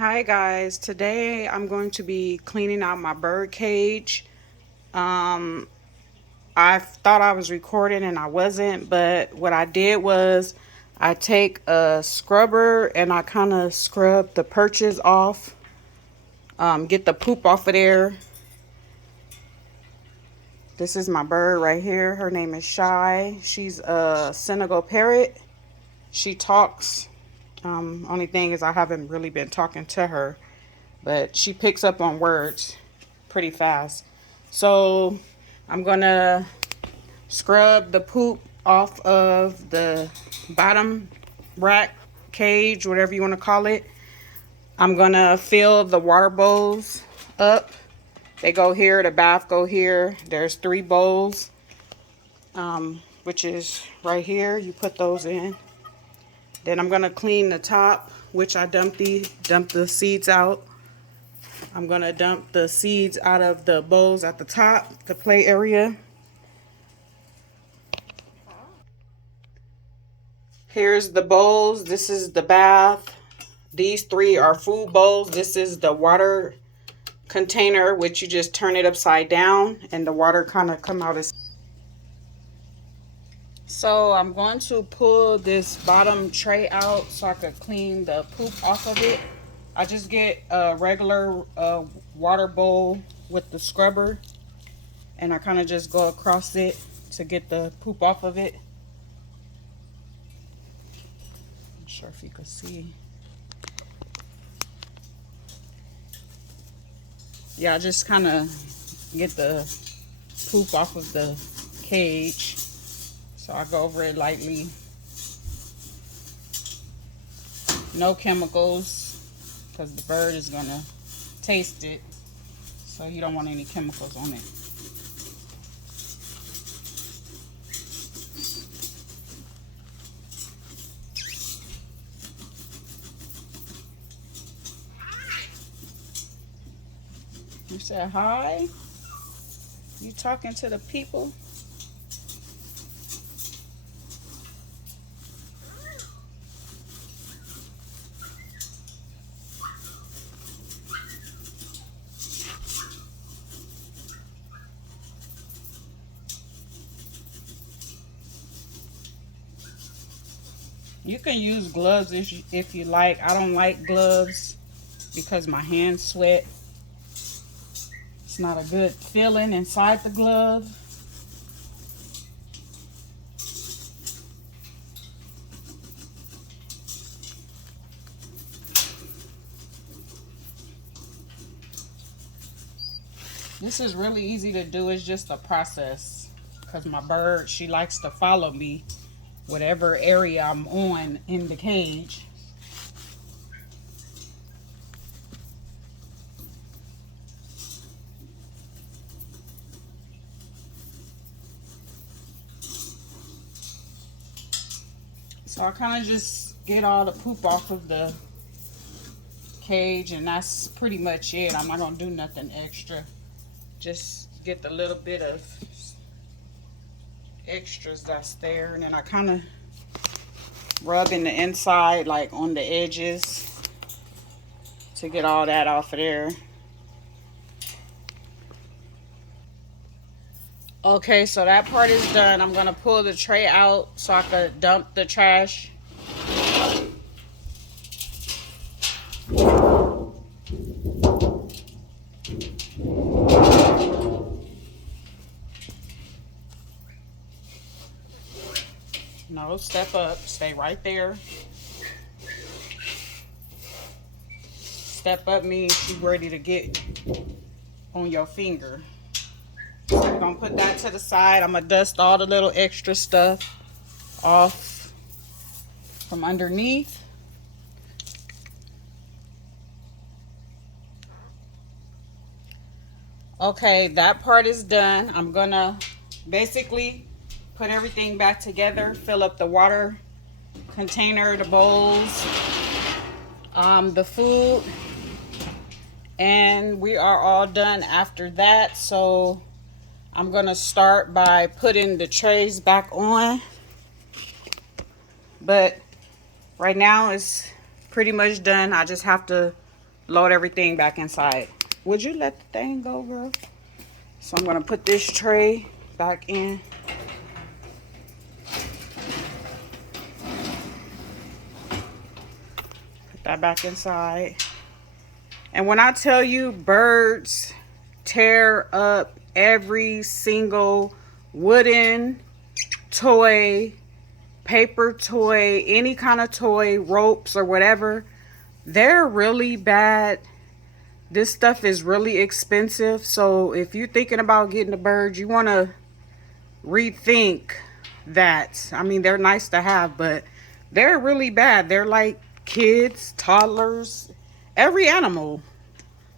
Hi guys, today I'm going to be cleaning out my bird cage. I thought I was recording and I wasn't, but what I did was I take a scrubber and I kind of scrub the perches off, get the poop off of there. This is my bird right here. Her name is Shy. She's a Senegal parrot. She talks. Only thing is I haven't really been talking to her, but she picks up on words pretty fast. So I'm gonna scrub the poop off of the bottom rack, cage, whatever you want to call it. I'm gonna fill the water bowls up. They go here, the bath go here. There's 3 bowls, which is right here. You put those in. Then I'm gonna clean the top, which I dump the seeds out. I'm gonna dump the seeds out of the bowls at the top, the play area. Here's the bowls. This is the bath. These 3 are food bowls. This is the water container, which you just turn it upside down and the water kind of come out as. So I'm going to pull this bottom tray out so I could clean the poop off of it. I just get a regular water bowl with the scrubber and I kind of just go across it to get the poop off of it. Not sure if you can see. Yeah, I just kind of get the poop off of the cage. So I go over it lightly. No chemicals, because the bird is gonna taste it. So you don't want any chemicals on it. You said hi? You talking to the people? You can use gloves if you like. I don't like gloves because my hands sweat. It's not a good feeling inside the glove. This is really easy to do. It's just a process because my bird, she likes to follow me whatever area I'm on in the cage. So I kind of just get all the poop off of the cage and that's pretty much it. I'm not gonna do nothing extra. Just get the little bit of extras that's there, and then I kind of rub in the inside, like on the edges, to get all that off of there. Okay, so that part is done. I'm gonna pull the tray out so I could dump the trash. No, step up, stay right there. Step up means you're ready to get on your finger. So we're gonna put that to the side. I'm gonna dust all the little extra stuff off from underneath. Okay, that part is done. I'm gonna basically put everything back together, fill up the water container, the bowls, the food, and we are all done after that. So I'm gonna start by putting the trays back on, but right now it's pretty much done. I just have to load everything back inside. Would you let the thing go, girl? So I'm gonna put this tray back in. Put that back inside. And when I tell you, birds tear up every single wooden toy, paper toy, any kind of toy, ropes or whatever, they're really bad. This stuff is really expensive. So if you're thinking about getting a bird, you want to rethink that. I mean, they're nice to have, but they're really bad. They're like kids, toddlers. Every animal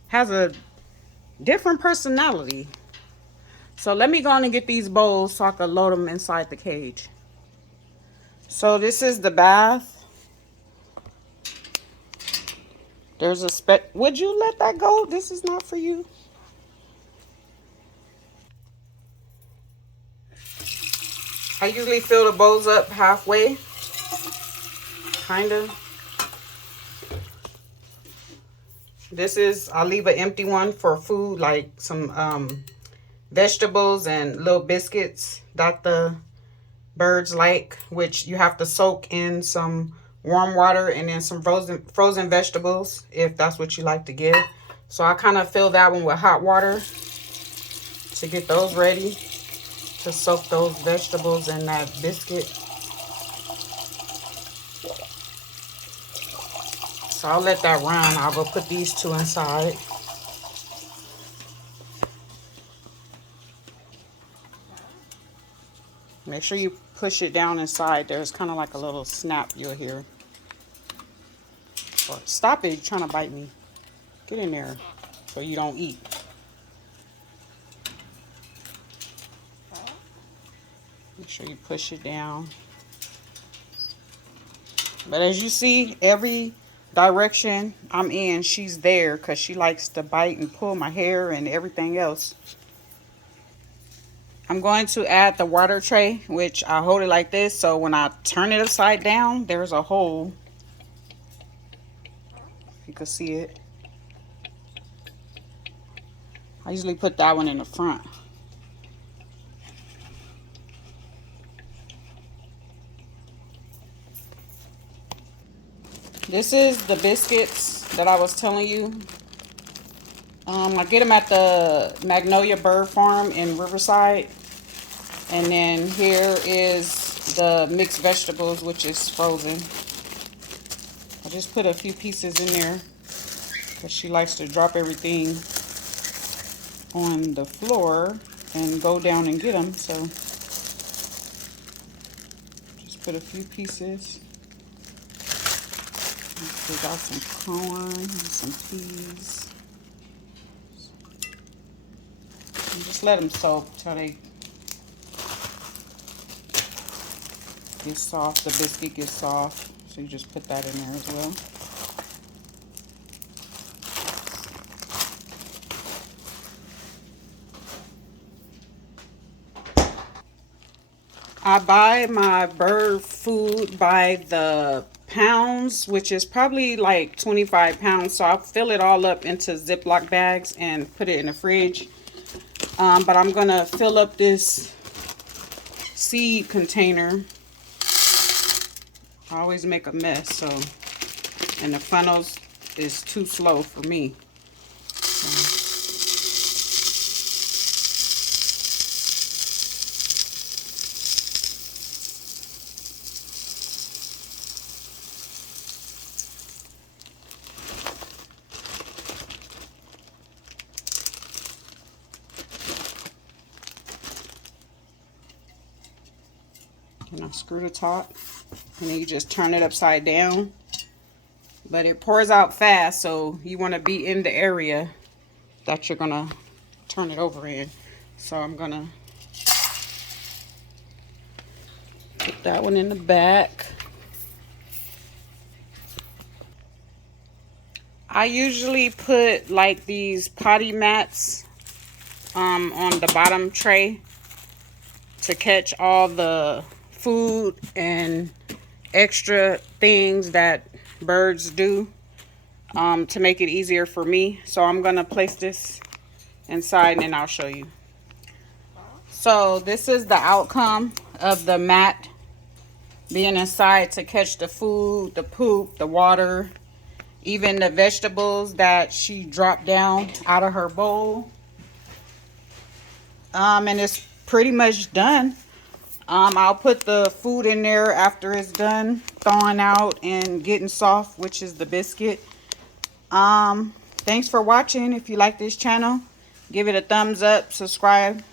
has a different personality. So let me go on and get these bowls so I can load them inside the cage. So this is the bath. There's a would you let that go? This is not for you. I usually fill the bowls up halfway. Kinda. This is, I'll leave an empty one for food, like some vegetables and little biscuits that the birds like, which you have to soak in some warm water and then some frozen vegetables if that's what you like to give. So I kind of fill that one with hot water to get those ready to soak those vegetables and that biscuit. So I'll let that run. I'll go put these two inside. Make sure you push it down inside. There's kind of like a little snap you'll hear. Or stop it, you're trying to bite me. Get in there so you don't eat. Make sure you push it down. But as you see, every direction I'm in, she's there because she likes to bite and pull my hair and everything else. I'm going to add the water tray, which I hold it like this, so when I turn it upside down, there's a hole. If you can see it. I usually put that one in the front. This is the biscuits that I was telling you. I get them at the Magnolia Bird Farm in Riverside. And then here is the mixed vegetables, which is frozen. I just put a few pieces in there because she likes to drop everything on the floor and go down and get them. So just put a few pieces. We got some corn and some peas. And just let them soak till they get soft. The biscuit gets soft. So you just put that in there as well. I buy my bird food by the pounds, which is probably like 25 pounds. So I'll fill it all up into Ziploc bags and put it in the fridge. But I'm going to fill up this seed container. I always make a mess, so, and the funnels is too slow for me. And I'll screw the top, and then you just turn it upside down. But it pours out fast, so you want to be in the area that you're gonna turn it over in. So I'm gonna put that one in the back. I usually put like these potty mats on the bottom tray to catch all the food and extra things that birds do. to make it easier for me. So I'm going to place this inside and then I'll show you. So this is the outcome of the mat being inside to catch the food, the poop, the water, even the vegetables that she dropped down out of her bowl. And it's pretty much done. I'll put the food in there after it's done thawing out and getting soft, which is the biscuit. Thanks for watching. If you like this channel, give it a thumbs up, subscribe,